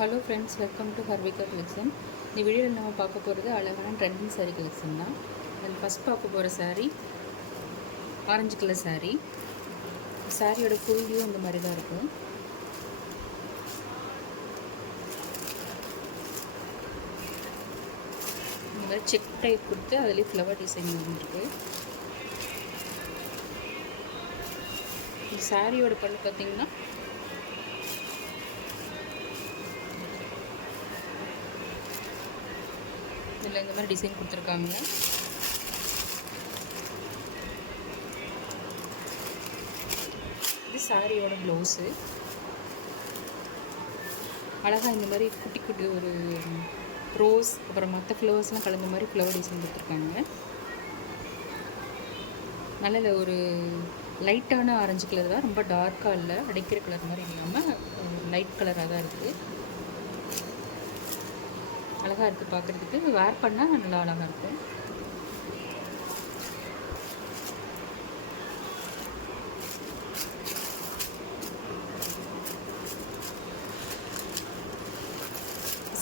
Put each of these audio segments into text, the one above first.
Hello friends, welcome to Harvika collection. இந்த வீடியோவில் நம்ம பார்க்க போகிறது அழகான ட்ரெண்டிங் சாரீ கலெக்ஷன் தான். அதில் ஃபஸ்ட் பார்க்க போகிற சாரீ ஆரஞ்சு கலர் சாரீ. சாரியோட ஃபுல் வியூ இந்த மாதிரி தான் இருக்கும். இந்த மாதிரி செக் டைப் கொடுத்து அதுலேயே ஃப்ளவர் டிசைன் வந்துருக்கு. இந்த சாரியோட பல்லு பார்த்திங்கன்னா இதில் இந்த மாதிரி டிசைன் கொடுத்துருக்காங்க. இது சாரியோட ப்ளவுஸு. அழகாக இந்த மாதிரி குட்டி குட்டி ஒரு ரோஸ் அப்புறம் மற்ற ஃப்ளவர்ஸ்லாம் கலந்த மாதிரி ஃப்ளவர் டிசைன் கொடுத்துருக்காங்க. நல்ல ஒரு லைட்டான ஆரஞ்சு கலர் தான், ரொம்ப டார்க்காக இல்லை, அடிக்கிற கலர் மாதிரி இல்லாமல் லைட் கலராக தான் இருக்குது. அழகாக இருக்குது பார்க்குறதுக்கு. வேர் பண்ணால் நல்லா அழகாக இருக்கும்.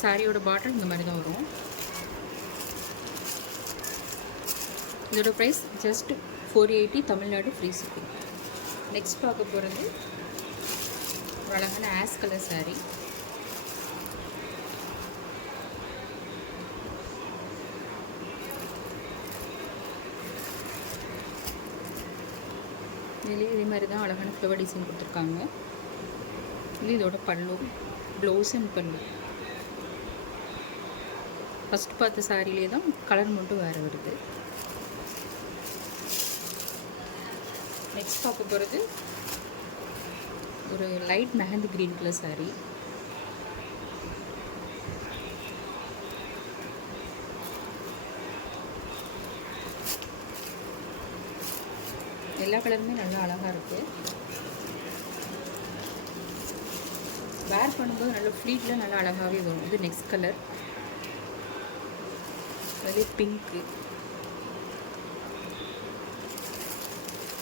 சாரியோட பார்டர் இந்த மாதிரி தான் வரும். இதோட price just 480, Tamil Nadu free shipping. Next பார்க்க போகிறது ஒரு அழகான ஆஷ் கலர் சாரீ. இதுலேயே இதே மாதிரி தான் அழகான ஃப்ளவர் டிசைன் கொடுத்துருக்காங்க. இது இதோட பல்லு, ப்ளவுஸ் அண்ட் பல்லு. ஃபஸ்ட் பார்த்த சாரிலே தான் கலர் மட்டும் வேறு வருது. நெக்ஸ்ட் பார்க்க போகிறது ஒரு light mehndi green colour sari. எல்லா கலருமே நல்லா அழகாக இருக்குது. வேர் பண்ணும்போது நல்ல ஃப்ளீட்டில் நல்லா அழகாகவே வரும். இது நெக்ஸ்ட் கலர், அதே பிங்க்கு.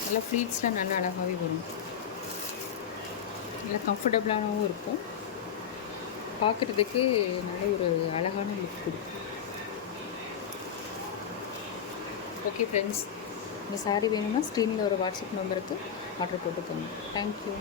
நல்லா ஃப்ளீட்ஸ்லாம் நல்லா அழகாகவே வரும். நல்லா கம்ஃபர்டபுளானவும் இருக்கும். பார்க்குறதுக்கு நல்ல ஒரு அழகான லுக் கொடுக்கும். ஓகே ஃப்ரெண்ட்ஸ், இந்த சாரீ வேணும்னா ஸ்க்ரீனில் ஒரு வாட்ஸ்அப் நம்பருக்கு ஆர்டர் போட்டுக்கோங்க. தேங்க்யூ.